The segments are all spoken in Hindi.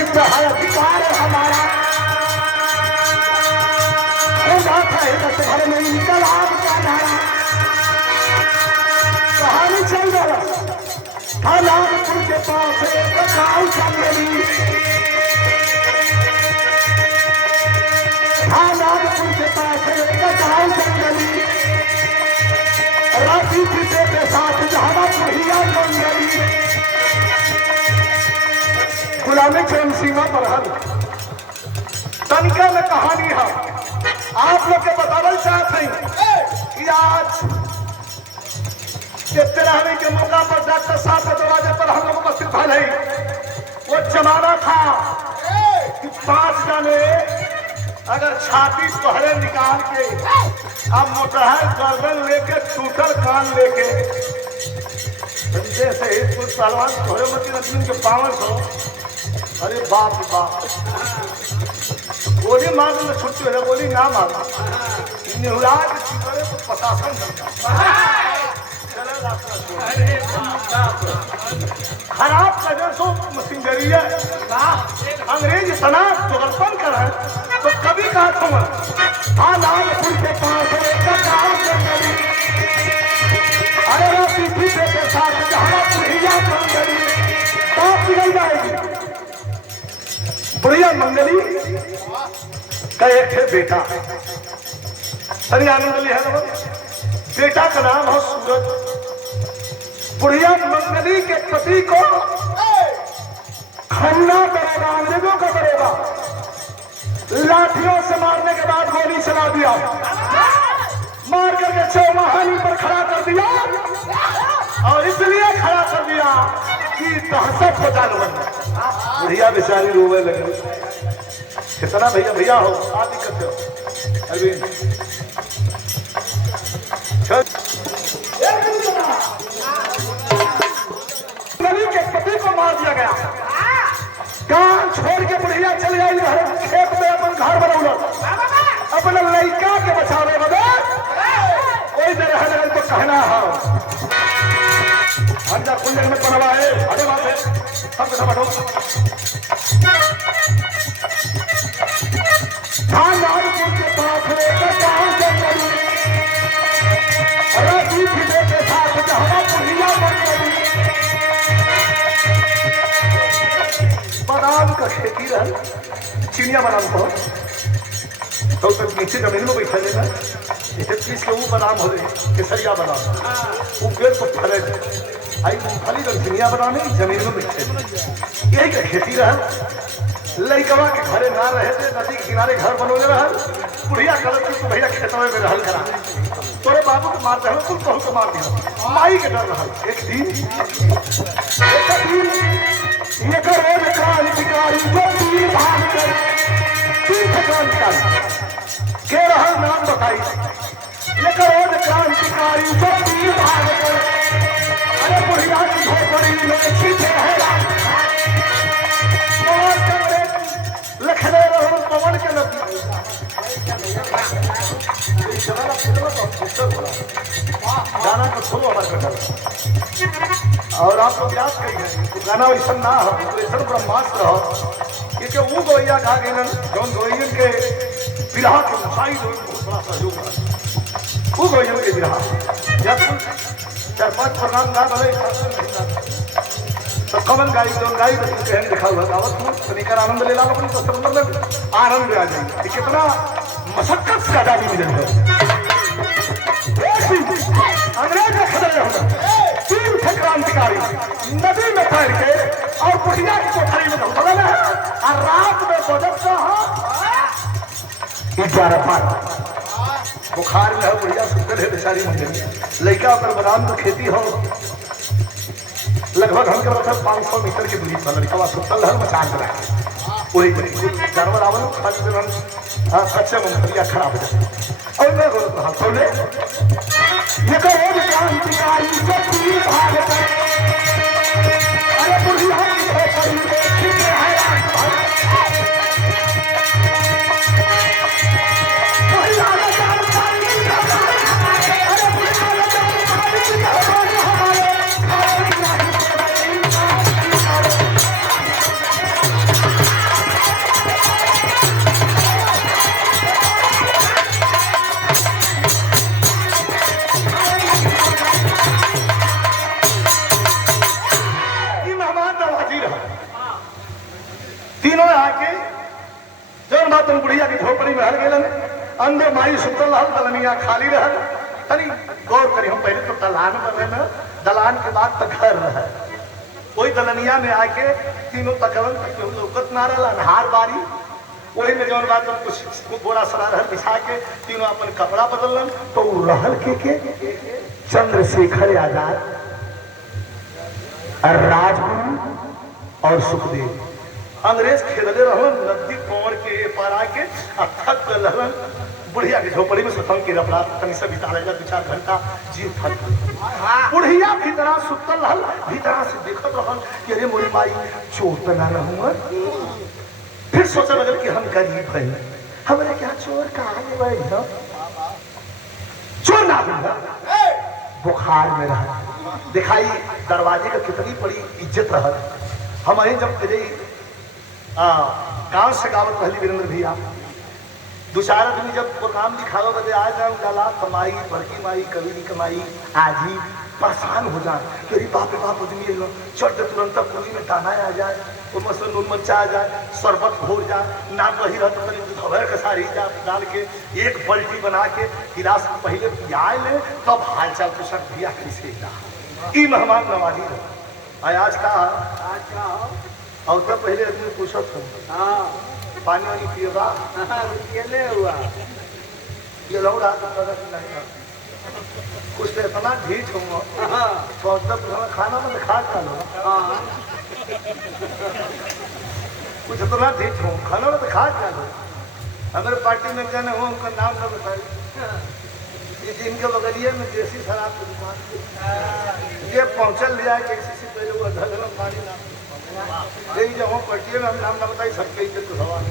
सिद्ध है अधिकार हमारा। घर में इनकलाब का नारा। कहानी चल रहा था नागपुर के पास एक गाँव जंगली। था नागपुर के पास एक गाँव जंगली। राती पीते के साथ जहां पुड़िया मंगली। गुलामी चरण सीमा पर हल तनिका में कहानी है। आप लोग के बतावल चाहते हैं कि आज रहने के मौका पर डॉक्टर साहब के दरवाजे पर हम लोग उपस्थित भले। वो जमाना था कि 5 जने अगर छाती पहले निकाल के अब मोटहर गर्दन लेके टूटल कान लेके जैसे ही कुछ पहलवान थोड़े मती नजमीन के 500। अरे बाप रे बाप, गोली मार में छुट्टी हो, गोली ना मार निहुरा के प्रशासन खराब कदर सो मशीनरी है। अंग्रेज इतना दोगलपन कर है तो कभी कहा तुम हाँ नागपुर के पास अरे पीठी के साथ जहाँ बुढ़िया मंगली बात बिगड़ जाएगी। बुढ़िया मंगली का एक है बेटा, अरे आनंदली है ना, बेटा का नाम है सूरज। बुढ़िया मंगली के पति को हमला करेगा, अंग्रेजों का करेगा। लाठियों से मारने के बाद गोली चला दिया, मार करके चौमाहानी पर खड़ा कर दिया। और इसलिए खड़ा कर दिया कि दहशत हो जानवर। बुढ़िया बेचारी रोवे लगी। कितना भैया भैया हो, आ दिक्कत हो अरविंद के पति को मार दिया गया। काम छोड़ के बुढ़िया चल गई खेत में अपन घर बनौल। अपने लड़का के बचावे बदे कोई न रह लगे तो कहना है हर कुंजन में बनवा है। अरे बात है सब सब बैठो। नागपुर के पास के साथ जहाँ बुढ़िया मंगली बादाम का खेती रहा। चिड़िया बादाम को तो तक नीचे जमीन में बैठा लेना। जैसे पीस के वो बादाम हो रहे केसरिया बादाम वो पेड़ पर फले आई मूंगफली तो चिड़िया बनाने जमीन में बैठे। यही का खेती रहा। लड़कवा के घरे ना रहे थे, नदी के किनारे घर बनोले रहा। बुढ़िया गलत तो भैया खेतवे में रहल करा। तोरे बाबू को मार दे कुल कहू को मार दिया। माई के डर रहा। एक दिन ये रोज क्रांतिकारी जो तीर भाग कर तीर्थ क्रांतिकारी के रहल नाम बताई। ये रोज क्रांतिकारी जो तीर भाग कर अरे बुढ़िया की झोपड़ी में छीटे है लखने रहो पवन के नदी। गाना को छोड़ो हमारे कटल। और आप लोग याद करिए तो गाना वैसा ना हो तो ऐसा ब्रह्मास्त्र हो क्योंकि वो गोइया गा गए जौन गोइयन के विरह के भाई बहुत बड़ा सहयोग है। वो गोइयन के विरह जब 4-5 प्रणाम गा भले तो कमन गाई जो गाई कहने दिखा हुआ गावत तो निकर आनंद ले ला अपनी तो समंदर में आनंद आ जाएगी। कितना मशक्कत से आजादी मिलेगी। अंग्रेज का खतरे होगा। 3 थे क्रांतिकारी नदी में तैर के और बुढ़िया की कोठरी में धमला में और रात में बजट का 11 बुखार में है। बुढ़िया सुंदर है बेचारी मंदिर लड़का पर बादाम तो खेती हो। लगभग हम के मतलब 500 मीटर की दूरी पर लड़का सुतल हर मचान रहा। वही जानवर आवल खाली में कच्चे मूंगफलियां खराब हो जाए। और मैं बोलता हूँ बोले ये रोज क्रांतिकारी जो तीर भाग कर अरे बुढ़िया की झोपड़ी में छीटे है तीनों आके जौन बात बुढ़िया की झोपड़ी में हर गेलन अंदर माई सुतल रहल दलनिया खाली रहल तनी गौर करी हम पहले तो दलान बने न दलान के बाद तो घर रहे वही दलनिया में आके तीनों तकवन तक लौकत ना रहल अनहार बारी वही में जौन बात कुछ बोरा सरा रहल बिछा के तीनों अपन कपड़ा बदलन तो रहल के चंद्रशेखर आजाद राजगुरु और सुखदेव अंग्रेज खेलले रहलन नदी पौड़ के पार आके थक रहलन बुढ़िया की झोपड़ी में सुतल के रपड़ा तनी से बिता लेगा 2-4 घंटा जीव थक बुढ़िया भीतरा सुतल रहल भीतरा से देखत रहल कि अरे मोरी माई चोर तो ना रहूंगा फिर सोचे लगल कि हम गरीब हैं हमरे क्या चोर कहाँ ले गए चोर ना होगा बुखार में रहा दिखाई दरवाजे का कितनी बड़ी इज्जत रहा हमारे जब तेरे गांव से गावत पहली वीरेंद्र भैया 2-4 आदमी जब प्रोग्राम दिखावा बदे आ जाए डाला कमाई बड़की माई कभी नहीं कमाई आज ही परेशान हो जाए कि बाप रे बाप आदमी चढ़ दे तुरंत पूरी में दाना आ जाए तो मसल नून मरचा आ जाए शरबत हो जाए ना वही रहता तनी खबर का सारी डाल के एक बल्टी बना के गिलास पहले पिया ले तब हाल चाल पूछा भैया कैसे ई मेहमान नवाजी है आज का और तब पहले आदमी पूछत हो पानी वानी पिएगा हुआ ये लौड़ा नहीं कुछ तो इतना ढीठ होगा खाना में खा लो कुछ इतना ढीठ हो खाना में तो खा लो अगर पार्टी में जाने हो उनका नाम न बताइए ये इनके बगलिए में देसी शराब की दुकान ये पहुंचल लिया है कैसे से पहले वो धगलम पानी नाम यही जब हम पढ़ती है हम नाम ना बताइए सबके इज्जत को सवाल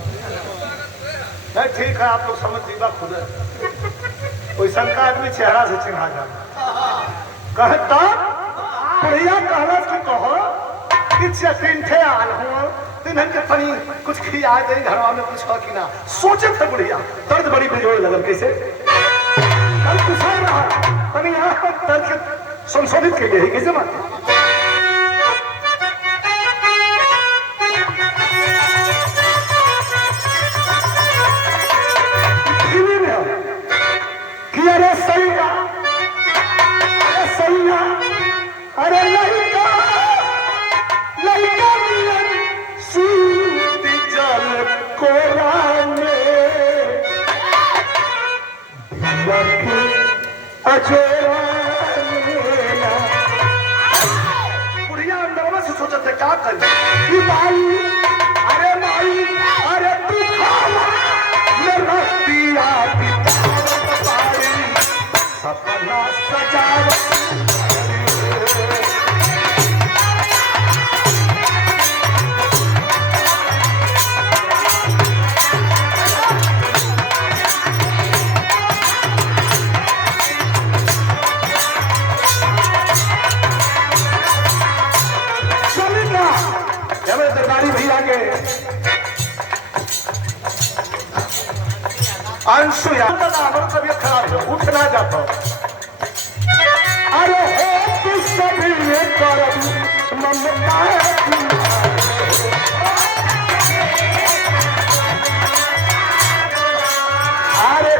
नहीं ठीक है आप लोग समझ दीवा खुद कोई शंका आदमी चेहरा से चिन्हा जाता कहता बढ़िया कहला कि कहो कि तीन थे आल हो तीन के तनी कुछ खिया दे घरवा में कुछ कि ना सोचे थे बढ़िया दर्द बड़ी बेजोड़ लगल कैसे कल कुछ रहा तनी यहाँ पर दर्द संशोधित के लिए कैसे मानते अरे सैया अरे लइका सूत जल कोरा में अजोरा बुढ़िया अंदर से सोचा था क्या करें माई अरे माई अरे तू सपना सजावा मेरे दरबारी भैया के अंशु तबियत खराब है उठ ना जाता अरे हो सभी ममता अरे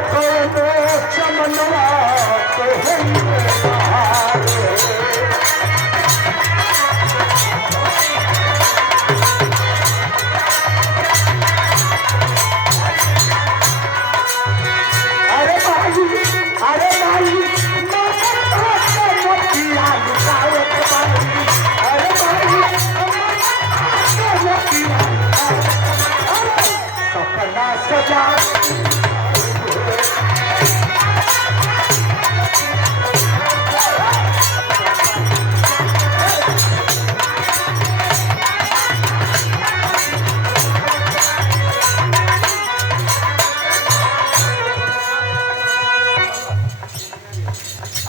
चमनवा तो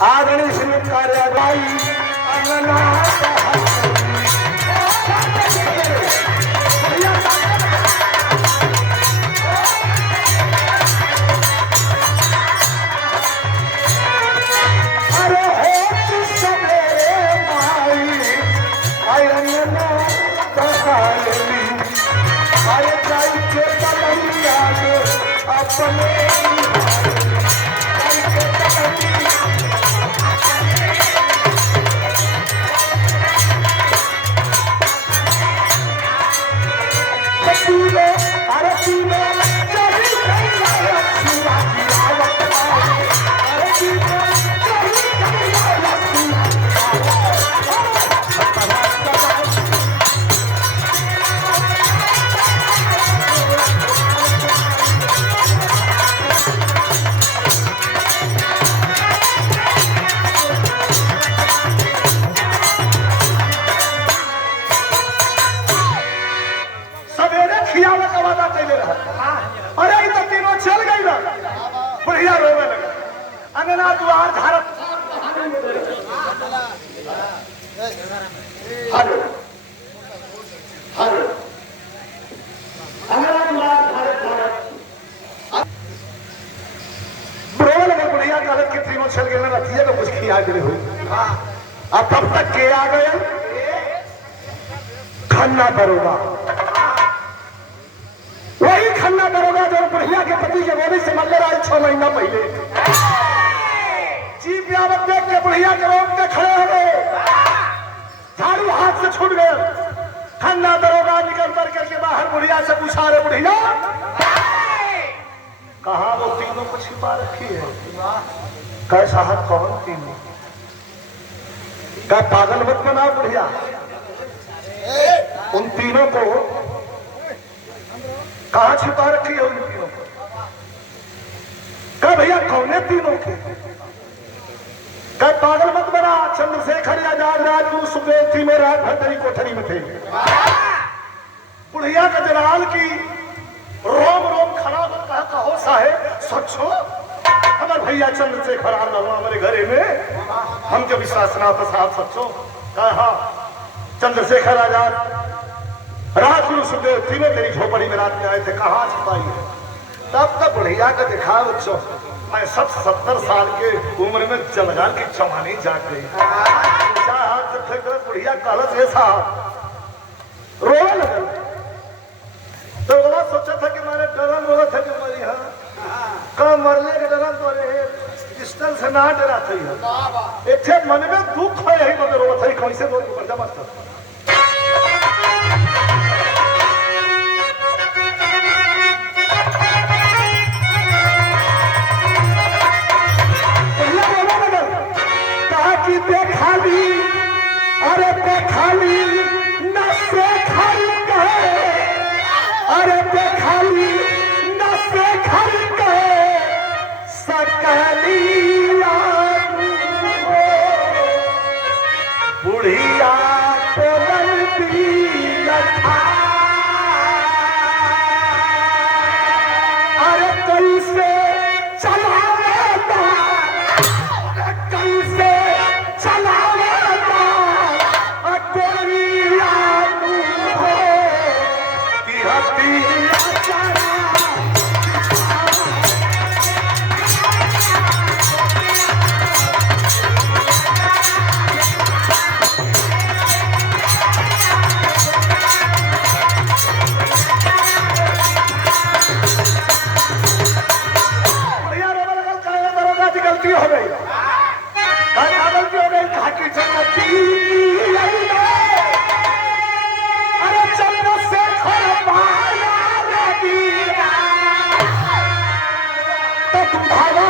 आदरणीय श्री कार्यवाही चल गए ना रखिए तो कुछ खिया के हुई अब तब तक के आ गए खन्ना दरोगा वही खन्ना दरोगा जो बुढ़िया के पति के गोली से मरने रहा 6 महीना पहले जीप यावत देख के बुढ़िया के रोक के खड़े हो गए झाड़ू हाथ से छूट गए खन्ना दरोगा निकल कर के बाहर बुढ़िया से पूछा रे बुढ़िया कहा वो तीनों को छिपा रखी है कैसा हाथ कौन तीनों क्या पागल मत बना बुढ़िया उन तीनों को कहा छिपा रखी है उन तीनों को क्या भैया कौन है तीनों के क्या पागल मत बना चंद्रशेखर आजाद राजगुरु सुखदेव तीनों रात भर तेरी कोठरी में थे बुढ़िया का जलाल की रोम रोम खड़ा कहा कहो साहेब सचो हमारे भैया चंद्रशेखर आ रहा हमारे घरे में हमके विश्वास ना था साहब सचो कहा चंद्रशेखर आजाद राजगुरु सुखदेव तीनों तेरी झोपड़ी में रात में आए थे कहाँ छिपाई है तब तक बुढ़िया का दिखा बच्चों मैं सब 70 साल के उम्र में जलगान की चौहानी जाग गई बुढ़िया कहलत है साहब रोने लगे तो बड़ा सोचा था कि मैंने डरन बोला था कि मरी कम मरने के डरन तो पिस्टल से ना डरा थी एक थे मन में दुख है यही मगर रोवा था कैसे बोल जबरदस्त कहा कि देखा ली अरे देखा ली न से खाली कहे अरे देखाली न से घर के सकलिया बुढ़िया को लड़ती लखा अरे कैसे चलावेगा कैसे चलावेगा गोरिया हो कि हती गलती हो गई गलती हो गई घाटी अरे चंद्रशेखर तो तुम्हारा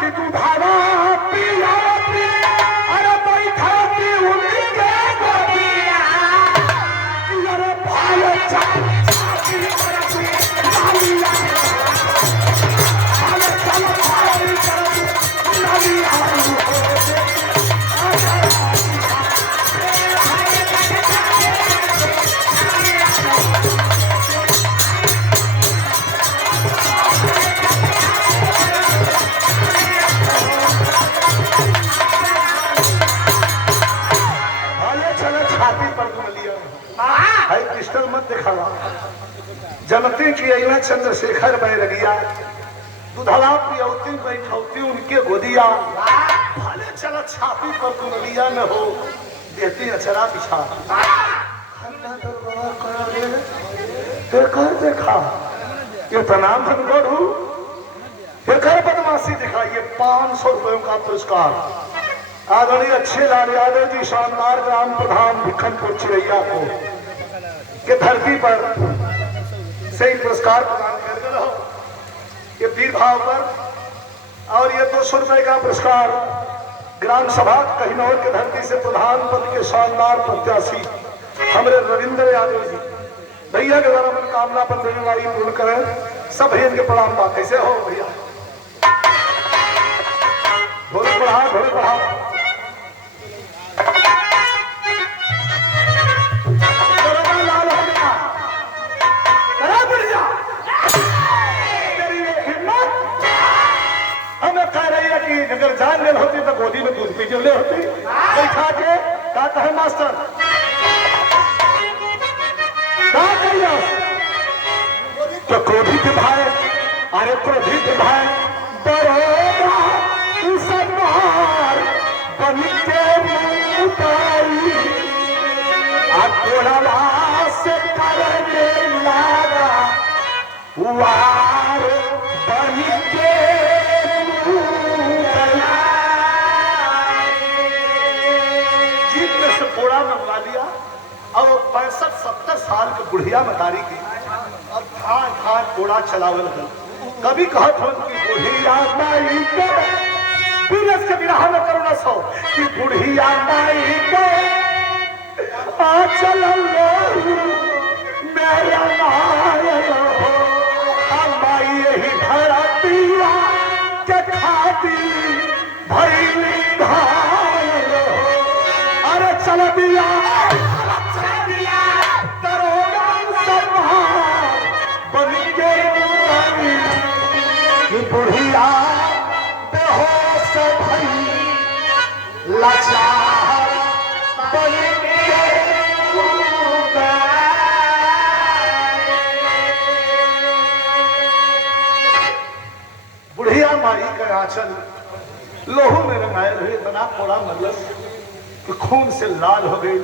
कि तू धारा पिया अरे बैठा पी उनके गोदिया अरे भाई पिस्टल मत दिखावा जनती की अइना चंद्रशेखर बैरगिया दुधला पियौती बैठौती उनके गोदिया भले चला छाती पर कुनलिया न हो देती अचरा बिछा कर देखा ये प्रणाम धन गढ़ू ये कर बदमाशी दिखाइए 500 रुपयों का पुरस्कार आदरणीय अच्छे लाल यादव जी शानदार ग्राम प्रधान भिखनपुर चिड़ैया को के धरती पर से पुरस्कार प्रदान कर रहो ये वीर भाव पर और ये 200 रुपए का पुरस्कार ग्राम सभा कहिनौर के धरती से प्रधान पद के शानदार प्रत्याशी हमारे रविंद्र यादव जी भैया के द्वारा मनोकामना पंद्रहवाई पूर्ण करें सब भैया के प्रणाम बा कैसे हो भैया ढोल बढ़ा अगर जान ले होती तो गोदी में दूध पीछे ले होती बैठा के का कहे मास्टर तो क्रोधित भाई अरे क्रोधित भाई बन के मुताई से करने लगा वार बन के घोड़ा मंगवा लिया और 65-70 साल के बुढ़िया मतारी की और धान घोड़ा चलावल कर कभी कहत हो कि बुढ़िया माई के बीरस के विरह में करुणा सो कि बुढ़िया माई के आ चल मेरा माया माई यही धरतिया के खाती भैली चल दिया बन के बुढ़िया बेहोश भई लाचार बन के बुढ़िया माई का आंचल लोहू में रंगायल हुए इतना थोड़ा मतलब खून से लाल हो गई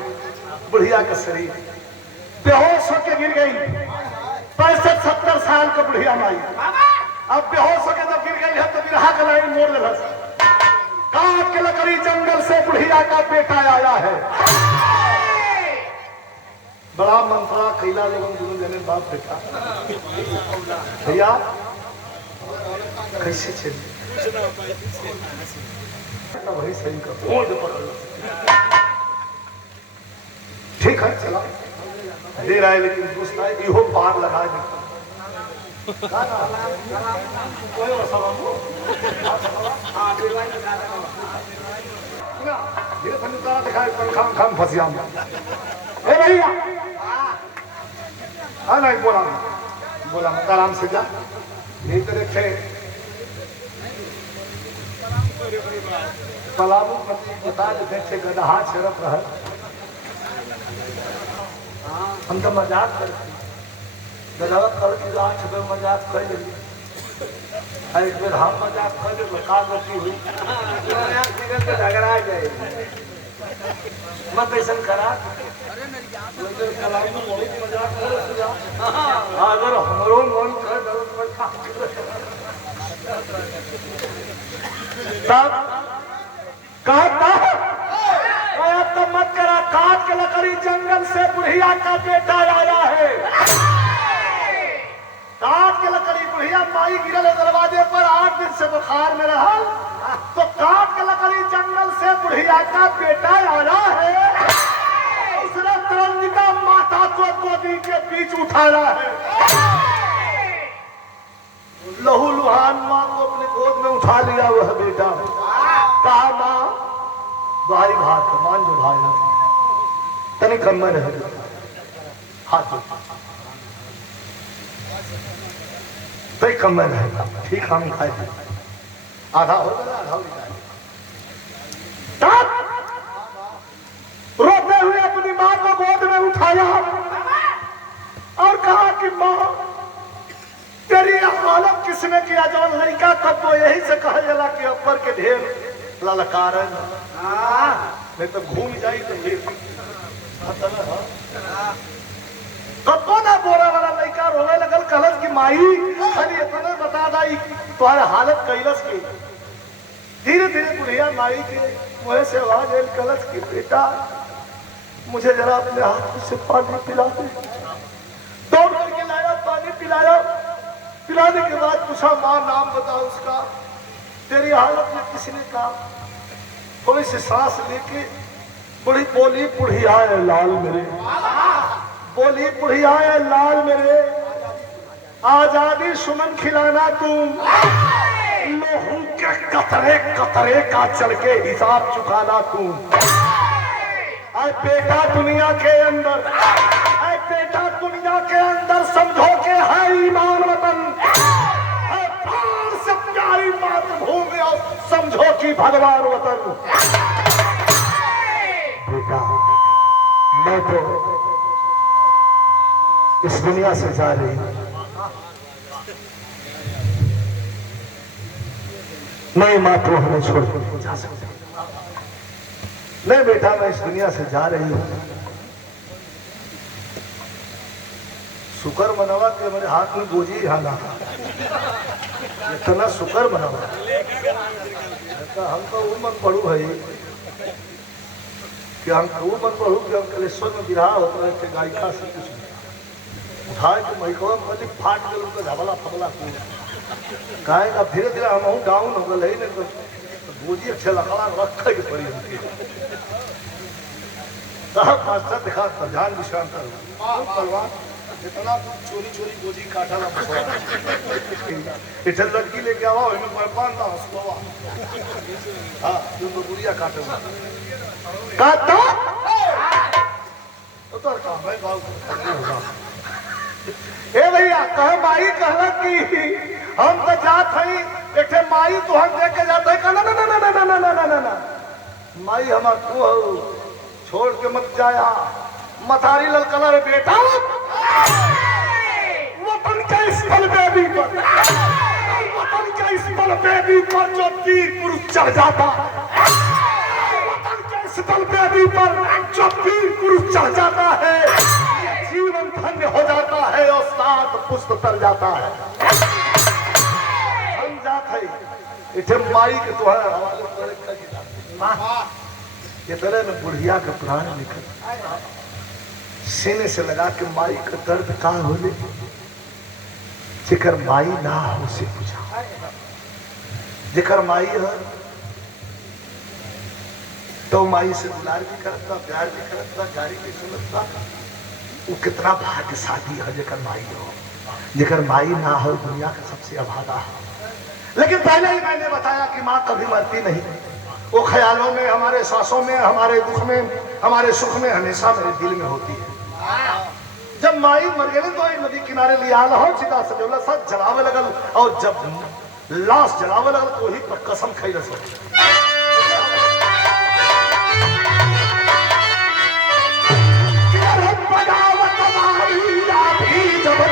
बुढ़िया का शरीर बेहोश होकर गिर गई 65-70 साल का बुढ़िया माई अब बेहोश होकर जब गिर गई है तो बिरहा का लाइन मोड़ ले काट के लकड़ी जंगल से बुढ़िया का बेटा आया है बड़ा मंत्रा कैला लोगों दोनों जने बाप बेटा भैया कैसे चले वही सही का पकड़ ठीक है चला दे रहा है लेकिन दूसरा इहो पार लगा दिखाए फंसिया भैया हाँ नहीं बोला मत आराम से जा यही तरह थे तालाबों बता देते थे गदहा छिड़प रहा हम तो मजाक करते गदहा करके गाछ पे मजाक कर ले एक बेर हम मजाक कर ले का गलती हुई झगड़ा जाए मत ऐसा करा अगर हमारो मन तब कहता तो मत करा काट के लकड़ी जंगल से बुढ़िया का बेटा आया है काट के लकड़ी बुढ़िया माई गिरल दरवाजे पर 8 दिन से बुखार में रहा तो काट के लकड़ी जंगल से बुढ़िया का बेटा आया है उसने तरंगिता माता को गोदी के बीच उठाया है लहू लुहान माँ को अपने गोद में उठा लिया वह बेटा कहा माँ भाई भात मान जो भाई तनी कम में रह हाथ तो कम में रहेगा ठीक हम खाए आधा हो गया आधा रोते हुए अपनी माँ को गोद में उठाया और कहा कि माँ किसने किया जो लड़का कब तो यही से कहा जाला कि अपर के ढेर ललकारन नहीं तो घूम जाई तो फिर कब्बो ना बोरा वाला लड़का रोने लगल कलश की माई खाली इतना बता दाई तुम्हारे हालत कैलस की धीरे धीरे बुढ़िया माई के मुंह से आवाज आई कलश की बेटा मुझे जरा अपने हाथ से पानी पिला दे। दौड़ करके लाया पानी पिलाया। पिलाने के बाद पूछा माँ नाम बता उसका। तेरी हालत में किसी ने कहा थोड़ी सी सांस लेके बुढ़ी बोली बुढ़िया है लाल मेरे बोली बुढ़िया है लाल मेरे आजादी सुमन खिलाना तुम लोहू के कतरे कतरे का चल के हिसाब चुकाना तुम। अरे बेटा दुनिया के अंदर अरे बेटा दुनिया के अंदर समझो के है ईमान वतन है प्राण से प्यारी मातृभूमि और समझो कि भगवान वतन। बेटा मैं तो इस दुनिया से जा रही हूं नहीं माँ तो हमें छोड़ कर जा सकते नहीं बेटा मैं इस दुनिया से जा रही हूं। शुक्र मनावा के मेरे हाथ में बोझी हाना इतना शुक्र मनावा हम तो वो मन पढ़ू है कि हम वो मन पढ़ू कि हम कलेश्वर में बिरहा होता है गायिका से कुछ उठाए कि महिला पहले फाट गए उनका झबला फबला कहेगा धीरे धीरे हम डाउन हो गए नहीं तो बोझी अच्छे लकड़ा रख के पड़ी उनकी मास्टर दिखा ध्यान विश्राम करो जितना चोरी चोरी बोझी काटा ला इधर लड़की लेके आवा इन्हें बांधा उसको हाँ जो बुढ़िया काटे काटा तो काम है होगा ए भैया कहे माई कहला कि हम तो जात हई एक माई तो हम देख के जाते है ना ना ना ना ना ना ना ना ना ना माई हमार तू हो छोड़ के मत जाया मथारी ललकला रे बेटा वतन के इस बलबेबी पर वतन के इस बलबेबी पर जो वीर पुरुष चढ़ जाता वतन के इस बलबेबी पर जो वीर पुरुष चढ़ जाता है जीवन धन्य हो जाता है और सात पुष्प तर जाता है। हम जात है इठे माई के तुम्हारे हवाले ये तरह में बुढ़िया का प्राण निकल सीने से लगा के माई का दर्द कहाँ होले जिकर माई ना हो से पूछा जिकर माई है तो माई से दुलार भी करता प्यार भी करता गाड़ी भी सुनता वो कितना भाग्यशाली है जेकर माई हो जेकर माई ना हो दुनिया का सबसे अभागा है। लेकिन पहले ही मैंने बताया कि माँ कभी मरती नहीं वो ख्यालों में हमारे सांसों में हमारे दुख में हमारे सुख में हमेशा मेरे दिल में होती है। जब माई मर गई तो नदी किनारे लिया हो चिता सजोला सब जलावे लगल और जब लाश जलावे लगल तो ही पर कसम खाई रसो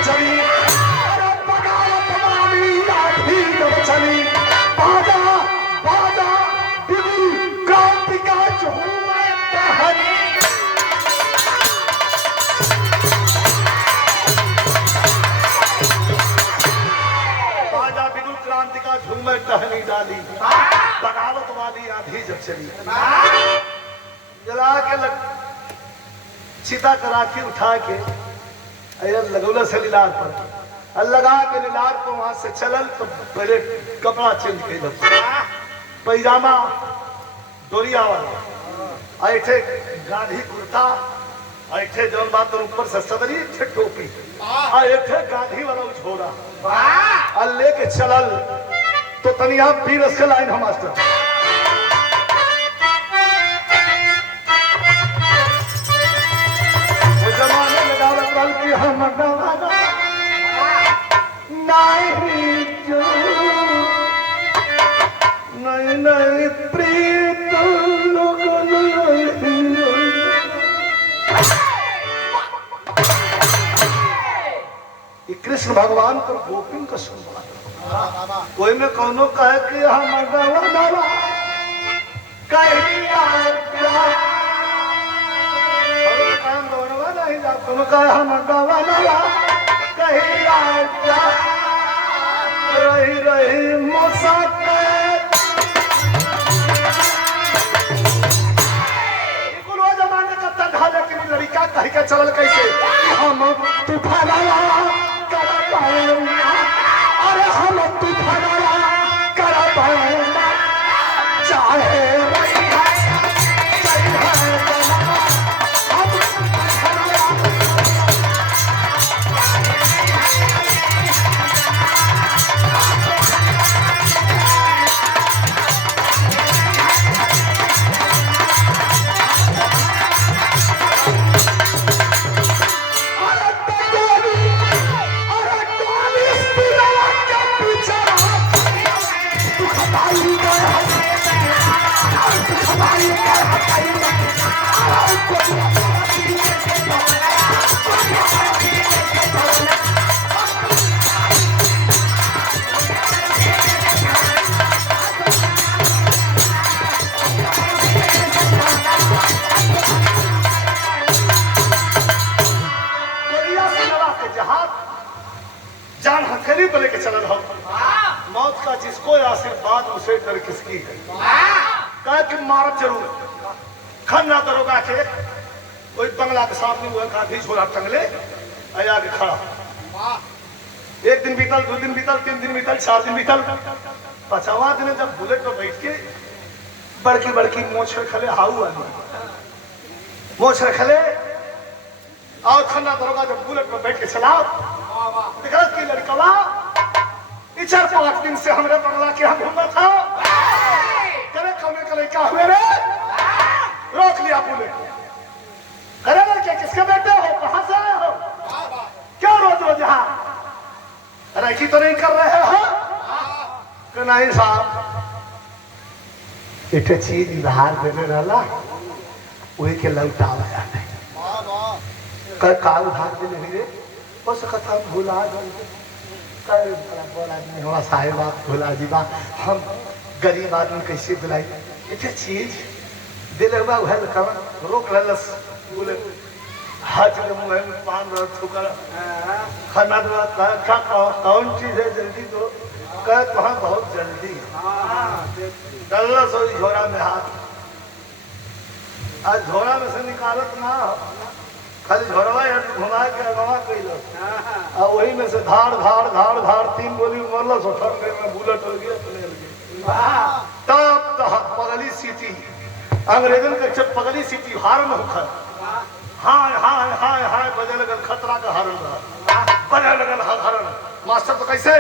चली चली बाजा बाजा क्रांति का बाजा बिदुल क्रांति का झूमर टहनी डाली बगावत वाली आंधी जब चली जला के चिता का राखी उठा के लगौला से लीलार पर लगा के लीलार को वहां से चलल तो पहले कपड़ा चेंज कर पैजामा डोरिया वाला ऐठे गांधी कुर्ता ऐठे जौन बात ऊपर से सदरी ऐठे टोपी ऐठे गांधी वाला झोरा लेके चलल तो तनिया पीर के लाइन हम मास्टर जमाने लगावत रल की हम नहीं नहीं प्रीत कृष्ण भगवान पर गोपिन का सम्मान कोई में कौनो कहे कि हम गवनवा कहिया प्यार और काम गवनवा नहीं जा तुम कहे हम गवनवा कहिया प्यार रही रही मोसाके कुल जमाने का तंधा लेकिन लड़का कह के चलल कैसे हम तूफानवा कर पाएंगे अरे हम तूफानवा कर पाएंगे चाहे जान हथेली पर लेके चलल हो मौत का जिसको आशीर्वाद उसे कर किसकी है कहा कि मारत जरूर खन्ना दरोगा के कोई बंगला के सामने हुआ गांधी झोला टंगले आया के खड़ा एक दिन बीतल 2 दिन बीतल 3 दिन बीतल 4 दिन बीतल 5वां दिन जब बुलेट पर बैठ के बड़की बड़की मोछ रखले हाउ आदमी मोछ रखले और खन्ना दरोगा जब बुलेट पर बैठ के चलाओ देखा कि लड़कवा 4-5 दिन से हमरे बंगला के हम घूमा था करे कौने का लड़का हुए रे रोक लिया बुलेट करे लड़के किसके बेटे हो कहां से आए हो क्यों रोज रोज यहाँ रैकी तो नहीं कर रहे हो कि नहीं साहब एक चीज उधार देने रहला वही के लौटावा जाते का उधार देने रे हो सकता भूला बड़ा आदमी हमारा साहेब आप भूला जी बा हम गरीब आदमी कैसे दिलाई एक चीज दिल रोक लस बोले हाथ के मुंह में पान रख ठुकर खाना क्या कौन चीज है जल्दी तो कह कहाँ बहुत जल्दी डल्ला सो झोरा में हाथ आज झोरा में से निकालत ना खाली झोरवा घुमा के अगवा कैलो और वही में से धार धार धार धार 3 गोली मरल सो ठंडे में बुलेट हो गया तब पगली सीटी अंग्रेजन के जब पगली सीटी हारन होकर हाय हाय हाय हाय बजे लगल खतरा का हरण रहा बजे लगल हरण मास्टर तो कैसे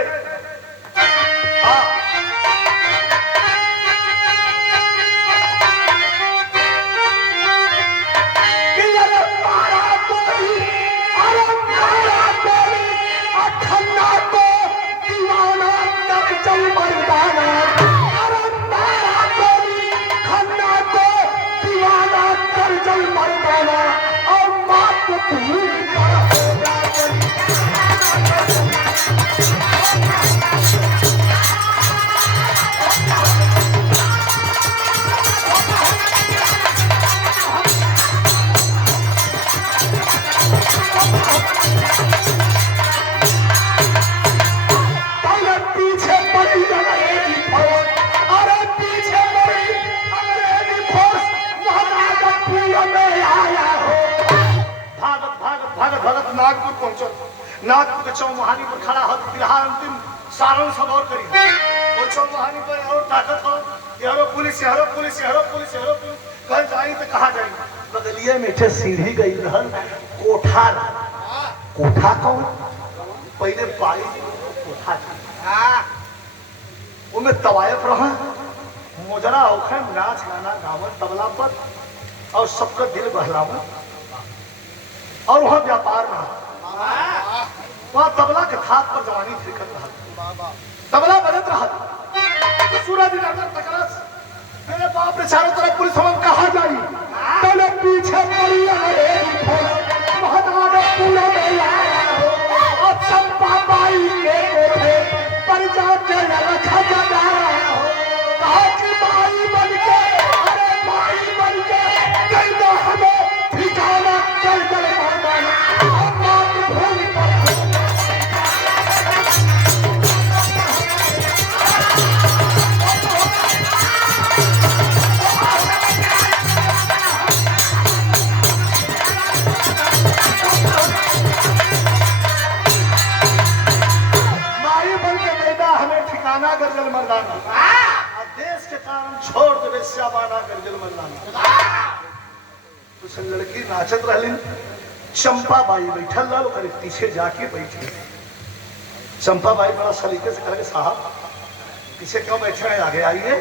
नागपुर पहुंचो नागपुर के चौमुहानी पर खड़ा हो बिहार अंतिम सारण सब और करी वो चौमुहानी पर और ताकत हो यारो पुलिस यारो पुलिस यारो पुलिस यारो पुलिस कल जाई तो कहा जाई बगलिए में थे सीढ़ी गई रहल कोठा कोठा कौन पहले बाई कोठा उनमें तवायफ रहा मोजरा होखे नाच गाना गावन तबला पर और सबका दिल बहलावा और वहां व्यापार रहा वहां तबला के थाप पर जवानी फिरकत रहा तबला बजत रहा सूरज नजर तकरस मेरे बाप ने चारों तरफ पुलिस हम कहा जाई पहले पीछे पड़ी महादान पूरा में आया हो और चंपा बाई के कोठे पर जा गरजल मर्दाना देश के कारण छोड़ दे श्याबाना गरजल मर्दाना। कुछ लड़की नाचत रहलिन, चंपा बाई बैठल रहा, ओकर पीछे जाके बैठी। चंपा बाई बड़ा सलीके से करेंगे साहब पीछे क्यों बैठे हैं, आगे आइए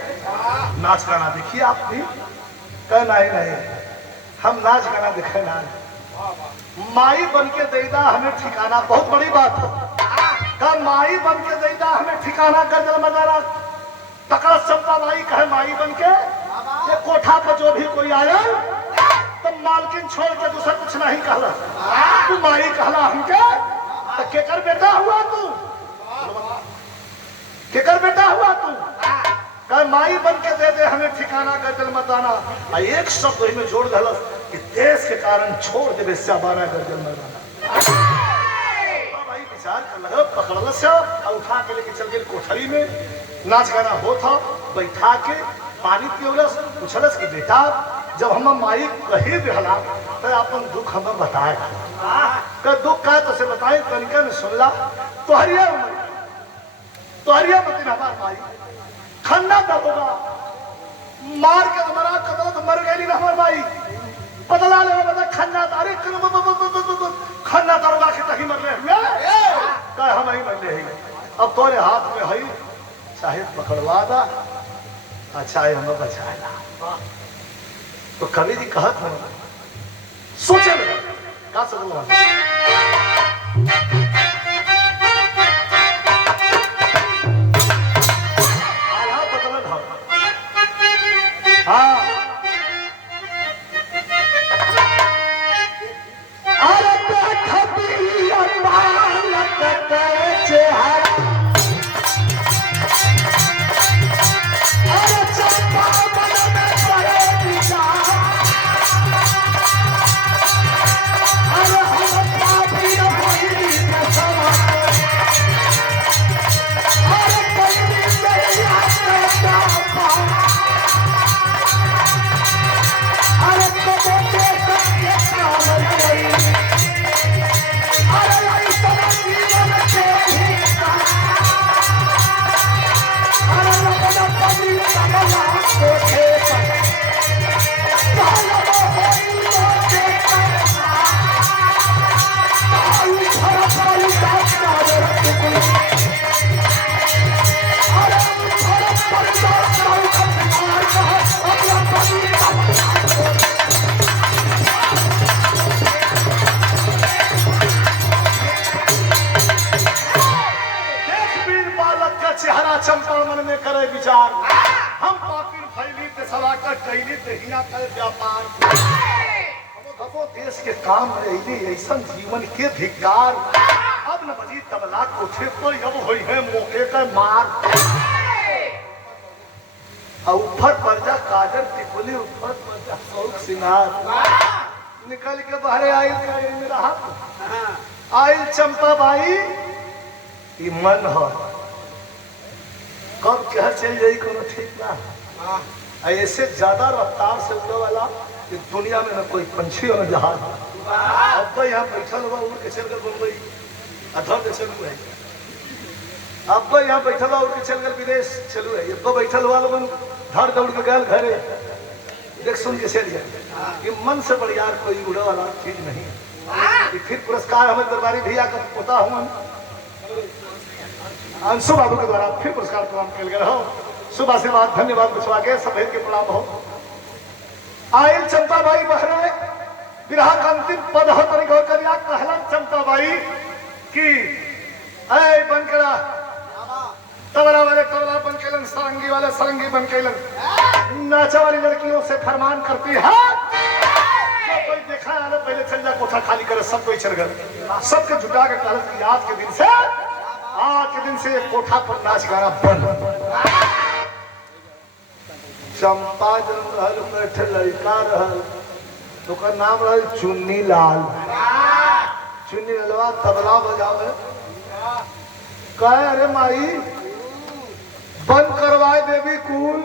नाच गाना देखिए। आप भी कह नहीं हम नाच गाना दिखे ना, माई बन के देदा हमें ठिकाना, बहुत बड़ी बात है। कल माई बन के देदा हमें ठिकाना कर दिल मजारा तकड़ा चंपा बाई कहे माई बन के ये कोठा पर जो भी कोई आया तो मालकिन छोड़ के दूसरा कुछ नहीं कहला, तू माई कहला हमके तो केकर बेटा हुआ तू, केकर बेटा हुआ तू, कहे माई बन के दे दे हमें ठिकाना कर दिल मताना। एक शब्द में जोड़ दल कि देश के कारण छोड़ दे श्याबाना कर दिल मताना। भाई विचार कर लगा, पकड़ल से और उठा के लेके चल गए कोठरी में, नाच गाना हो था, बैठा के पानी पियोलस, पूछलस कि बेटा जब हम माई कही दिहला तो अपन दुख हमें बताए, का दुख का तो से बताए तनिका ने सुनला, तोहरिया मत हमार माई खन्ना तब होगा, मार के तुम्हारा कदम तो मर गई ना हमार माई, बदला ले बदला खन्ना, अरे खन्ना दरोगा के तही मर ले हुए कहे हम ही मर ले, अब तोरे हाथ में है चाहे पकड़वा दा चाहे हमें बचाएगा। तो कवि जी कहत हो सोचे लगा का सोचल चंपा मन में करे विचार, हम पापिन फैली ते सवा का कैली ते हिना करे व्यापार, हम देश के काम रही ऐसा जीवन के धिकार, अब न बजी तबला कोठे पर अब होई है मौके का मार, ऊपर पर्दा काजर टिकुली ऊपर पर्दा शौक सिंगार, निकल के बाहर आयल करे मेरा हाथ आयल चंपा बाई ये मन हो कब क्या चल जाए कोनो ठीक ना, ऐसे ज्यादा रफ्तार से उड़े वाला कि दुनिया में न कोई पंछी और न जहाज। अब तो यहाँ बैठल हुआ उड़ के चल गए बम्बई अधर के चलू है, अब तो यहाँ बैठल हुआ उड़ के चल गए विदेश चलू है, अब तो बैठल हुआ लोग धर दौड़ के गए घरे देख सुन के चल गया। ये मन से बढ़िया कोई उड़े वाला चीज नहीं। फिर पुरस्कार हमें दरबारी भैया का पोता हूँ अंशु बाबू के द्वारा फिर पुरस्कार प्रदान किया गया हो, शुभ आशीर्वाद धन्यवाद बचवा के सफेद के प्रणाम हो। आयल चंपा बाई बहरे विरह का अंतिम पद हो तरीका करिया कहला चंपा बाई कि ऐ बन करा तबला वाले तबला बन केलन, सारंगी वाले सारंगी बन केलन, नाचा वाली लड़कियों से फरमान करती है तो कोई देखा ना पहले चल जा कोठा खाली करे, सब कोई चल गए, सबके जुटा के कहल कि आज के दिन से कोठा पर नाच गाना बंद। चंपा जब रहल बैठे लड़का रहल तो का नाम रहल चुन्नी लाल, चुन्नी लालवा तबला बजावे कहे अरे माई बंद करवाए देवी कुल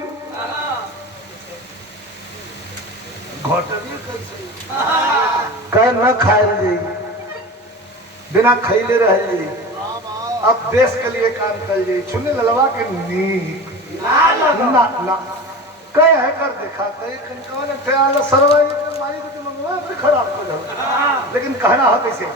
घोटनी कहे न खाए बिना खैले रहे अब देश के लिए काम कर जाए चुने ललवा के नीक ना ना कह है कर देखा कहीं कौन ख्याल सरवाई मारी तो मंगवा से खराब हो जाओ लेकिन कहना है कैसे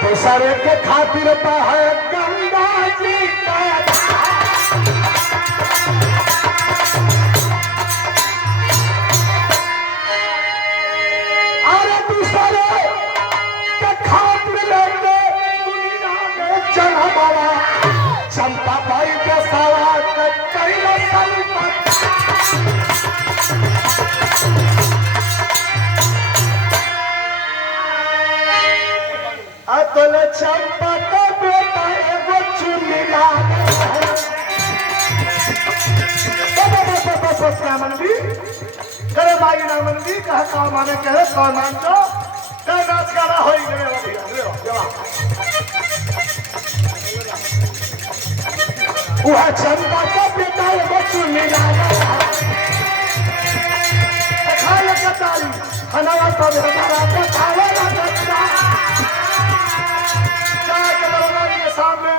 तो सारे के खातिर है गंगा जी का अरे दूसरे के खातिर लेके दुनिया में चला बाबा चंपा भाई के सारा कैला अतले चंपा का बेटा एगो चुनी लाल मनवी करे भाई ना मनवी कह का माने कहे कौन मान जो कह नाच गाना होई गए ले जवाब वह चंपा का बेटा एगो चुनी लाल खा ले कताली खाना तो हमारा बतावे ना बच्चा सामने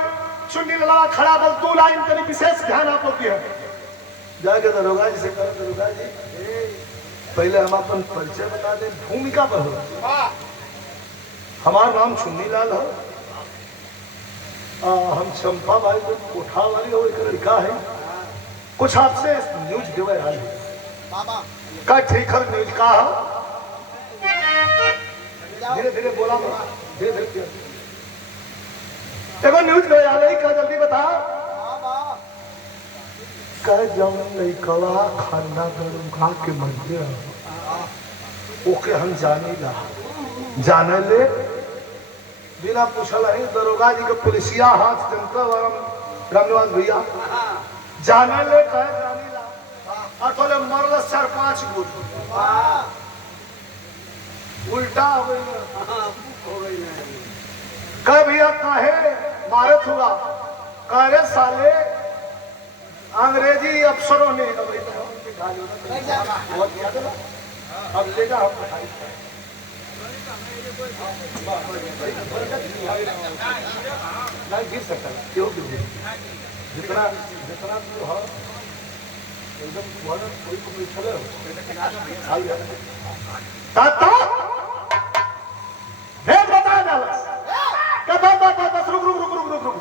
चुन्नी लगा खड़ा बल दो लाइन करी विशेष ध्यान आप लोग है जाके दरोगा जी से कहो दरोगा जी पहले हम अपन परिचय बता दें भूमिका पर हो हमारा नाम चुन्नी लाल है हम चंपा भाई को कोठा वाली हो एक लड़का है कुछ आपसे न्यूज देवे हाल का ठीक है न्यूज का धीरे धीरे बोला धीरे धीरे देखो न्यूज गए आले का जल्दी बता कह जाऊं लइकवा खाना दरोगा के मंदिर ओके हम जाने ले बिना पूछल है दरोगा जी के पुलिसिया हाथ जनता रामनिवास भैया जाने ले कह जानी ला और तोले मरल 4-5 गुट उल्टा हो गई कह भैया काहे मारत हुआ कारे साले अंग्रेजी अफसरों ने अब ले जा नहीं गिर सकता क्यों जितना जितना तो एकदम कोई चले बता डाला रुक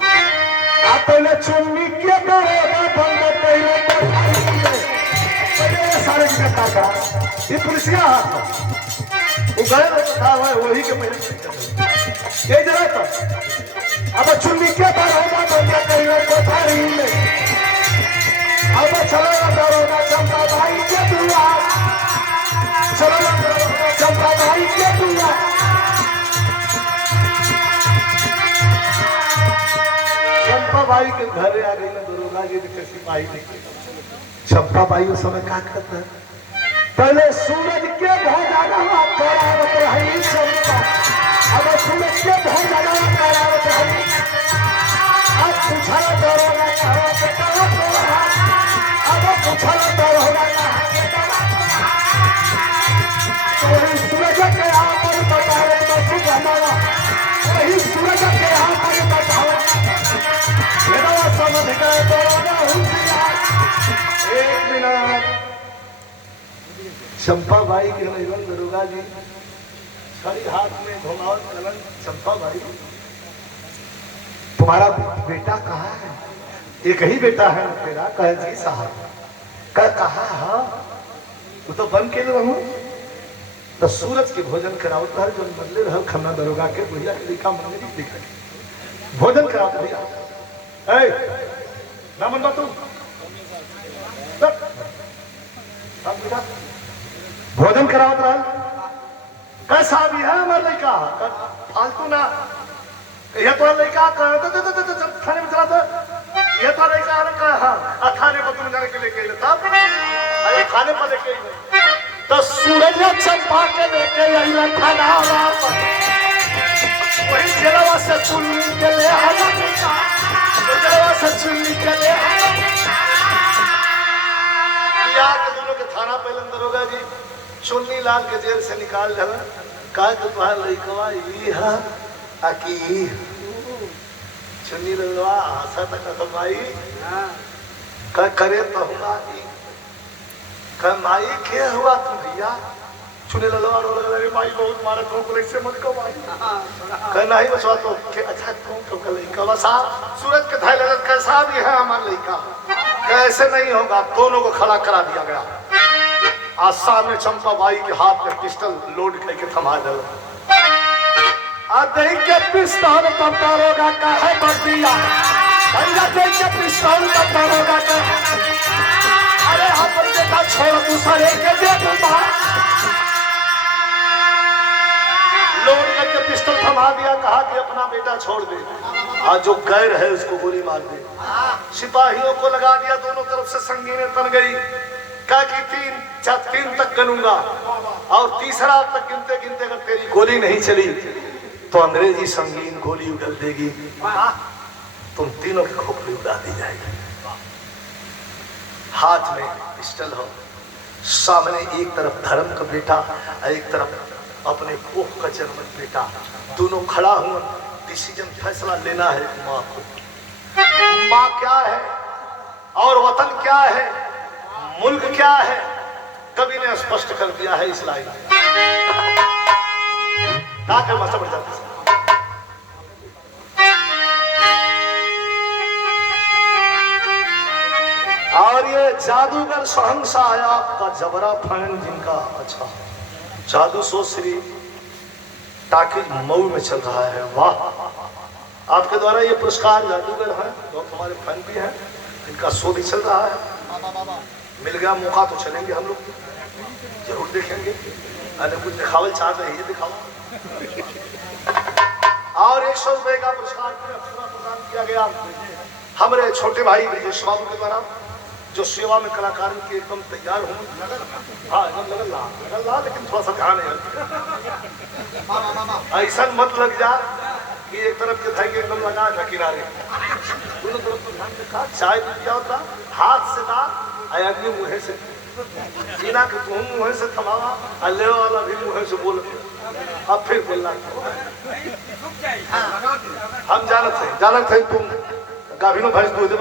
पहले चुन्नी के सारे ये पुलिसिया वो गए था वही के पहले ये जरा तो अब चुन्नी के दरोगा बंद पहले कोठारी में अब चलो दरोगा चंपा भाई के दुआ चलो चंपा भाई के दुआ चंपा बाई के घरे आ गई दरोगा जी के सिपाही देखे चंपा बाई उस समय क्या करता है पहले सूरज के भोजाना करावत रही चंपा अब सूरज के भोजाना करावत रही अब पूछा दरोगा कहाँ से अब पूछा दरोगा वही सूरज के यहाँ पर बतावे तो हमारा वही सूरज के यहाँ पर बतावे समझ गए एक मिनट चंपा भाई के दरोगा जी छड़ी हाथ में घुमावत कलन चंपा भाई तुम्हारा बेटा कहाँ है एक ही बेटा है तेरा कह जी साहब कहा हाँ वो तो बन के रहूं तो सूरज के भोजन करावत हर जो बदले रह खन्ना दरोगा के भैया के लिखा मंदिर दिखा भोजन करावत भैया ना मन तू भोजन करावत रहा कैसा भी है हमारे लड़का फालतू ना ये तो लड़का थाने में चला था ये तो लड़का हाँ थाने पर तुम जाने के लेके तब अरे थाने पर लेके तो सूरज चंपा के लेके अइला थाना वापस वही जलवा से चुन्नी के ले आया जलवा से चुन्नी के ले आया के दोनों के थाना पहले दरोगा जी चुन्नी लाल के जेल से निकाल दे का तुम्हारा लड़कवा इहा आकी चुन्नी ललवा हंसा तक तो भाई का करे तो हमारी का माई के हुआ तुम भैया चुन्नी ललवा रो लगा भाई बहुत मारा तो को ऐसे मत को भाई का नहीं बसवा तो के अच्छा तुम तो का लड़का बसा सूरज के धाय लगा कैसा भी है हमारा लड़का कैसे नहीं होगा दोनों को खड़ा करा दिया गया आज सामने चंपा बाई के हाथ में पिस्टल लोड करके थमा दिया देख के पिस्तौल पर दारोगा का है बतिया भैया देख के पिस्तौल पर दारोगा का अरे हम बेटा छोड़ दूसरे के दे दूंगा लोड करके पिस्टल थमा दिया कहा कि अपना बेटा छोड़ दे आज जो गैर है उसको गोली मार दे सिपाहियों को लगा दिया दोनों तरफ से संगीनें तन गई क्या कि 3 तक गनूंगा और तीसरा तक गिनते गिनते अगर तेरी गोली नहीं चली तो अंग्रेजी संगीन गोली उगल देगी तुम तीनों की खोपड़ी उड़ा दी जाएगी हाथ में पिस्टल हो सामने एक तरफ धर्म का बेटा एक तरफ अपने कोख का जन्मत बेटा दोनों खड़ा हुआ डिसीजन फैसला लेना है माँ को माँ क्या है और वतन क्या है मुल्क क्या है कवि ने स्पष्ट कर दिया है इस लाइन में ताकि मत समझ जाते और ये जादूगर सहंसा आया आपका जबरा फैन जिनका अच्छा जादू सो श्री टाकिज मऊ में चल रहा है वाह आपके द्वारा ये पुरस्कार जादूगर है लोग हमारे फैन भी हैं इनका शो भी चल रहा है मिल गया मौका तो चलेंगे हम लोग जरूर देखेंगे अरे कुछ दिखावल चाहते हैं ये दिखाओ और 100 रुपए का पुरस्कार प्रदान किया गया हमारे छोटे भाई ब्रजेश बाबू के द्वारा जो सेवा में कलाकार के एकदम तैयार हो हाँ लगल रहा लेकिन थोड़ा सा ध्यान है ऐसा मत लग जा कि एक तरफ के थाई के एकदम लगा था किनारे दोनों तरफ तो ध्यान रखा चाय भी क्या होता हाथ से ना आदमी मुँह से जीना कि तुम मुँह से थमावा और ले वाला भी मुँह से बोल अब फिर बोलना हम जानत है तुम गाभिनो भैंस दूध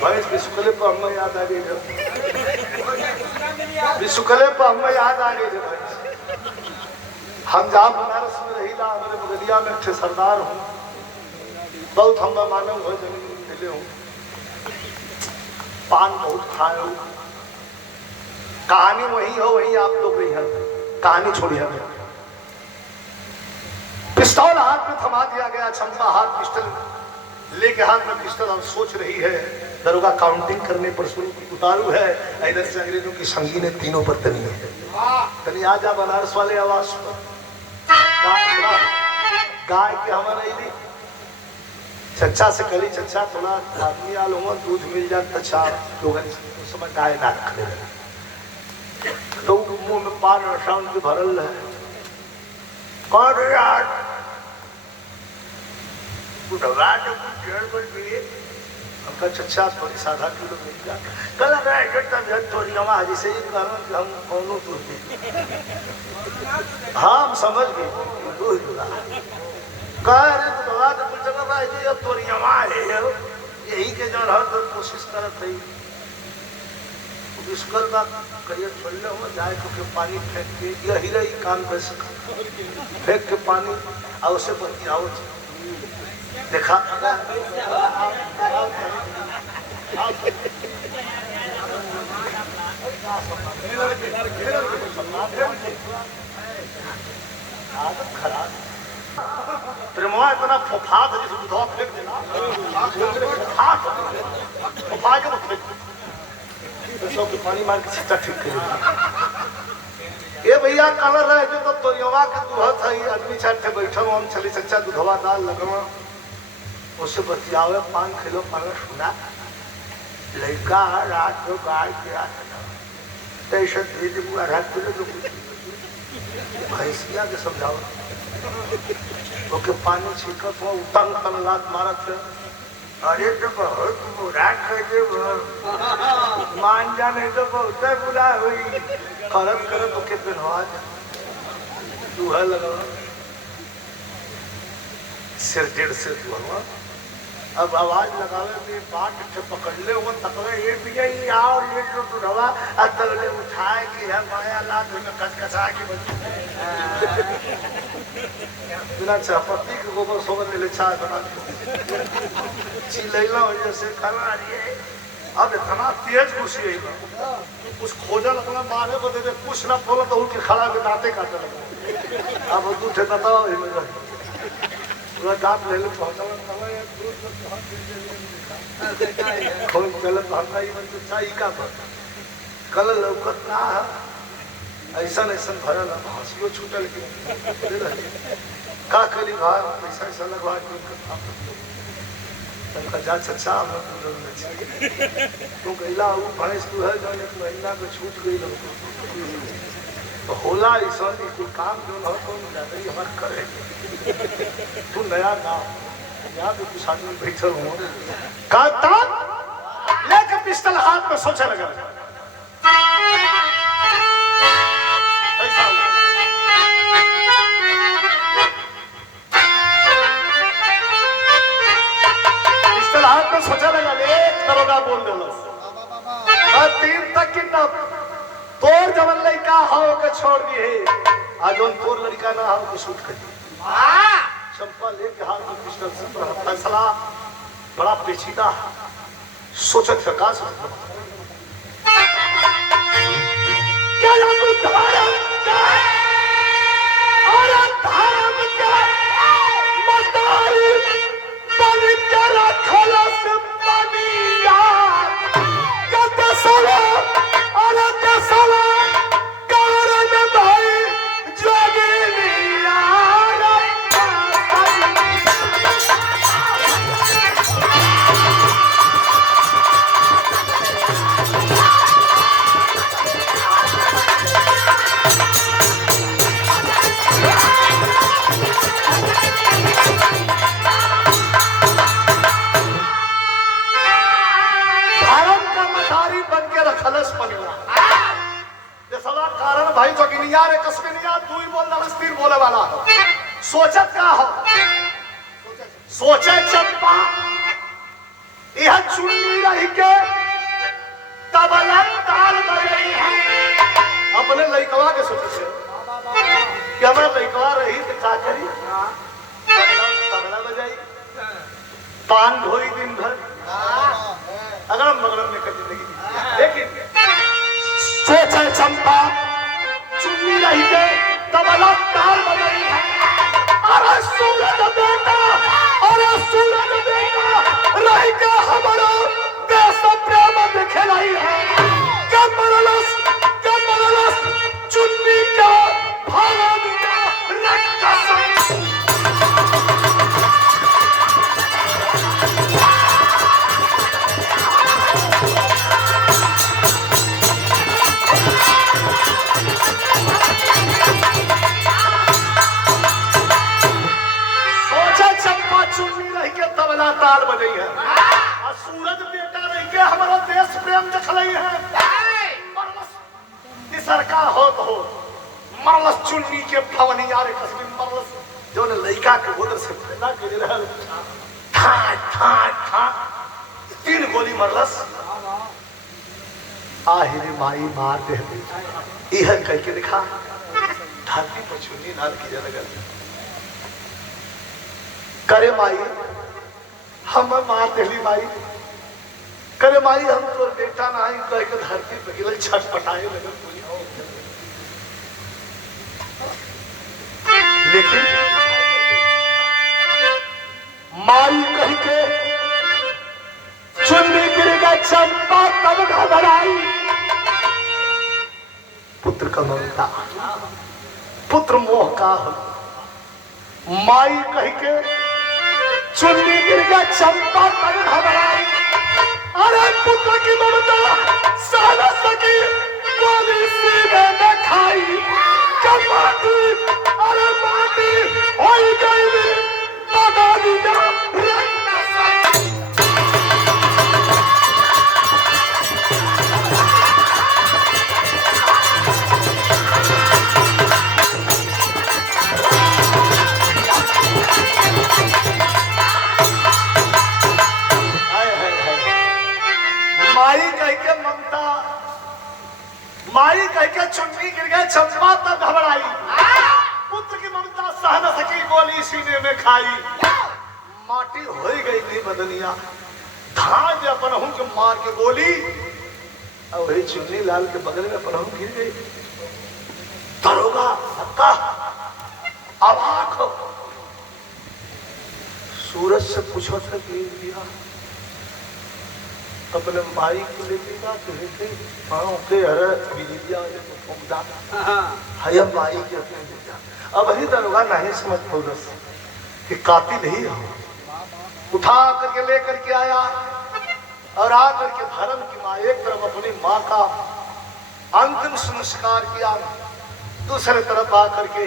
भैंस बिसुकले पर हमें याद आ गई बिसुकले पर हमें याद आ गई भैंस हम जहाँ बनारस में रही ला हमारे बगलिया में अच्छे सरदार हूँ बहुत हम मानव हो जमीन मिले हूँ पान बहुत खाए हो कहानी वही हो वही आप लोग रही है कहानी छोड़ी हमें पिस्तौल हाथ में थमा दिया गया चंपा हाथ पिस्टल लेके हाथ में पिस्टल और सोच रही है दरोगा काउंटिंग करने पर उतारू है इधर से अंग्रेजों की संगीनें तीनों पर तनी है तनी आ जा बनारस वाले आवाज पर गाय के हमारे लिए चच्चा से करी चच्चा थोड़ा आदमी आ लूंगा दूध मिल जाता अच्छा लोग समझ गाय ना रखने तो मुंह में पान रसाउन के भरल है कौन यार हमका चच्चा थोड़ी साधा किलो मिल गया कल अगर थोड़ी नमाज से ही कारण कि हम कौनों तो हाँ हम समझ गए यही के जन हर दर कोशिश करत रही इसकर का करियर छोड़ ले हो जाए तो पानी फेंक के यही रही कान पे फेंक के पानी और उसे बतियाओ देखा आदत खराब प्रेमवा इतना फुफात है जिसे दूधवा फेंक देना फुफा के मत फेंक सब पानी मार के छिट्टा ठीक कर ये भैया कलर रहे जो तो तोरियवा के दूध है आदमी छाटे बैठो हम चली चच्चा दूधवा दाल लगवा उससे बतियावे पान खिलो पान सुना लड़का रात को गाय के आता तैसे दे दे बुआ रात को जो भैंसिया के समझाओ ओके पानी छिड़कत हो उतन उतन लात मारत है अरे तो बहुत बुरा कर दे मान जा नहीं तो बहुत बुरा हुई करत करत ओके पहनवा दूहा लगा सिर डेढ़ से दूहा अब आवाज लगावे में बाट से पकड़ ले वो तकवे ये भी यही आओ ये तो रवा अतले उठाए कि है माया लाद में कसकसा के बिना चापत्ती के गोबर सोबर ले छा बना चिलैला हो जैसे खाना रही है अब इतना तेज खुशी है कुछ खोजा लगना मारे को दे कुछ ना बोला तो उठ के खड़ा के दांते काटने लगा अब तू थे बताओ पूरा दांत ले लो पहुंचा खोल चल भागा ही मतलब चाई का पर कल लौकत ना ऐसा ऐसा भरल हंसियो छूटल के का करी भाई पैसा ऐसा लगवा तनका जा अच्छा तू गैला वो भैंस तू है जाने तू महीना को छूट गई तो होला ऐसा कोई काम जो न हो तो ज्यादा ही हमारे करे तू नया ना यहाँ पे कुछ आदमी बैठल हो का लेके पिस्टल हाथ में सोचे लगा पिस्टल हाथ में सोचे लगा एक दरोगा बोल दे तीन तक कितना तोर जवन लड़का हो के छोड़ दिए आज उन तोर लड़का ना हो के शूट कर चंपा लेके हाथ में पिस्टल से फैसला बड़ा पेचीदा सोचत है का क्या धर्म का और धर्म का मतारी पवित्र खलस बनिया कत सवा और कसवा कारण भाई जोगिनिया भाई जोगिनिया रे कसबिनिया तू ही बोल दस्तीर बोले वाला हो सोचत का हो सोचे चंपा यह चुन्नी रही के तबला ताल बजई है अपने लइकवा के सोचे से कि हमारा लइकवा रही तो का करी तबला बजाई पान ढोई दिन भर अगरम बगरम में कर जिंदगी लेकिन सोचे चंपा चुन्नी रही के तबला ताल बजाई है अरे सूरज बेटा रही के हमारा देश प्रेम दिखलाई है कब मरलस चुन्नी का भावन रक्त ताल बजई है और सूरज बेटा रही के हमारा देश प्रेम दिखलाई है सरका हो तो मरलस चुन्नी के भवनिया रे कसबी मरलस जो ने लइका के गोदर से पैदा कर रहल था 3 गोली मरलस आहिरे माई मार दे यह कह के दिखा धरती पर चुन्नी नाल की जगह करे माई हम मार देली माई करे माई हम तो बेटा ना ही कह के धरती पे गिरल छटपटाए लगे लेकिन माई कह के चुन्नी गिर गया चंपा तब घबराई पुत्र का ममता पुत्र मोह का माई कह के चुन्नी गिर गया चंपा तब घबराई अरे पुत्र की ममता सह न सकी, गोली सीने में खाई, जब माटी अरे माटी हो गई दादा दीदा माई कह के चुन्नी गिर गए, चंपा तब घबराई, पुत्र की ममता सह न सकी, गोली सीने में खाई, माटी हो गई नहीं बदनिया, धान अपनहू के मार के गोली, और वही चुन्नी लाल के बगल में अपनहू गिर गई। दरोगा धक्का अवाक हो, सूरज से पूछो था कि दिया अपने माई को लेके लेके के हर बिजलिया हयम माई के अपने अब वही दरोगा नहीं समझ पौरस कि कातिल ही हो। उठा करके लेकर के आया और आकर के धर्म की माँ एक तरफ अपनी माँ का अंतिम संस्कार किया, दूसरे तरफ आकर के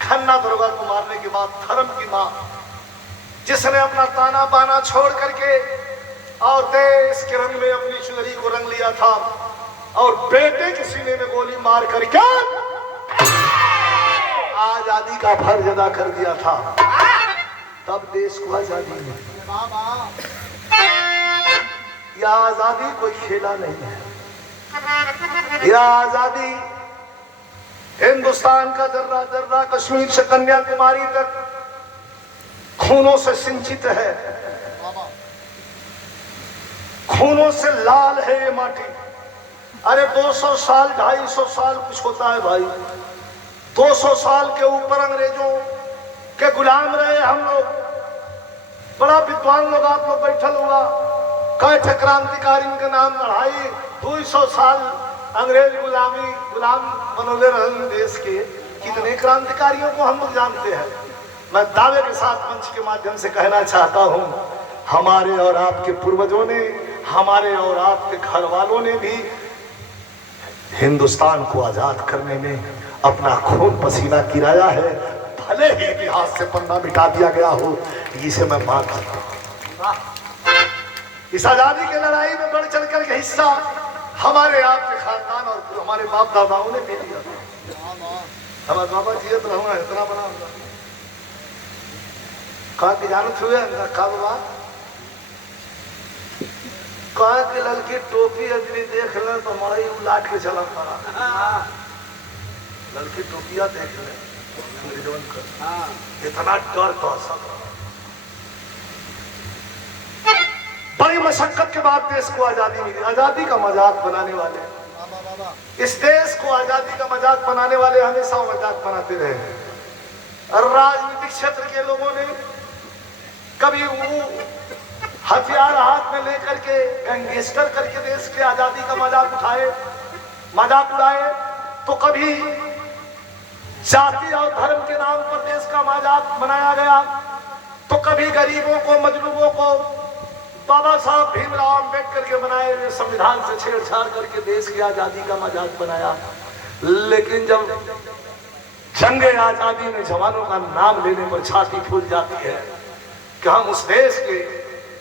खन्ना दरोगा को मारने के बाद धर्म की माँ जिसने अपना ताना बाना छोड़ करके और देश के रंग में अपनी चुनरी को रंग लिया था और बेटे के सीने में गोली मार करके आजादी का फर्ज अदा कर दिया था, तब देश को आजादी मिली। यह आजादी कोई खेला नहीं है, यह आजादी हिंदुस्तान का जर्रा जर्रा कश्मीर से कन्याकुमारी तक खूनों से सिंचित है, खूनों से लाल है ये माटी। अरे 200 साल 250 साल कुछ होता है भाई, 200 साल के ऊपर अंग्रेजों के गुलाम रहे हम लोग। बड़ा विद्वान लोग आप लोग बैठल हुआ, कई क्रांतिकारी के नाम लड़ाई, 200 साल अंग्रेज गुलाम बनोले रहे देश के। कितने क्रांतिकारियों को हम लोग जानते हैं। मैं दावे के साथ मंच के माध्यम से कहना चाहता हूं, हमारे और आपके पूर्वजों ने, हमारे और आपके घर वालों ने भी हिंदुस्तान को आजाद करने में अपना खून पसीना गिराया है। भले ही इतिहास से पन्ना मिटा दिया गया हो, इसे मैं मान सकता हूं। इस आजादी की लड़ाई में बढ़ चढ़ कर हिस्सा हमारे आपके खानदान और हमारे बाप दादाओं ने भी लिया। हमारे बाबा जी तो रहूंगा इतना बना कहा कि जानत हुए कहा बाबा कहा कि लड़की टोपी अजनी देख ले तो मड़ई उलाट के चला पड़ा। लड़की टोपिया देख ले इतना डर तो सब। बड़ी मशक्कत के बाद देश को आजादी मिली। आजादी का मजाक बनाने वाले, इस देश को आजादी का मजाक बनाने वाले हमेशा मजाक बनाते रहे। और राजनीतिक क्षेत्र के लोगों ने कभी वो हथियार हाथ में लेकर के गैंगस्टर करके देश की आजादी का मजाक उड़ाए, तो कभी जाति और धर्म के नाम पर देश का मजाक बनाया गया, तो कभी गरीबों को मजलूमों को बाबा साहब भीमराव अम्बेडकर के बनाए हुए संविधान से छेड़छाड़ करके देश की आजादी का मजाक बनाया। लेकिन जब जंग आजादी में जवानों का नाम लेने पर छाती फूल जाती है कि हम उस देश के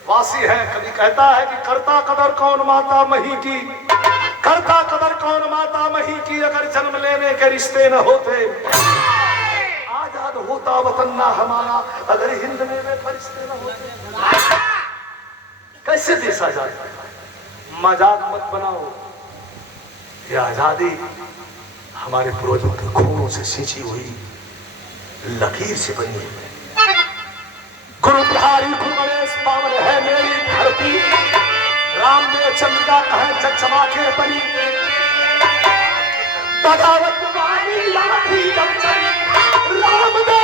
वासी हैं। कभी कहता है कि करता कदर कौन माता मही की, करता कदर कौन माता मही की, अगर जन्म लेने के रिश्ते न होते आजाद होता वतन ना हमारा, अगर हिंद में फरिश्ते न होते। कैसे देश आजाद? मजाक मत बनाओ। ये आजादी हमारे पूर्वजों के खूनों से सींची हुई लकीर से बनी है। गुरु बिहारी गुरु गणेश पावन है मेरी धरती, रामदेव चंद्रिका कहे जगजमा के परी, बगावत वाली लाठी जब चली रामदेव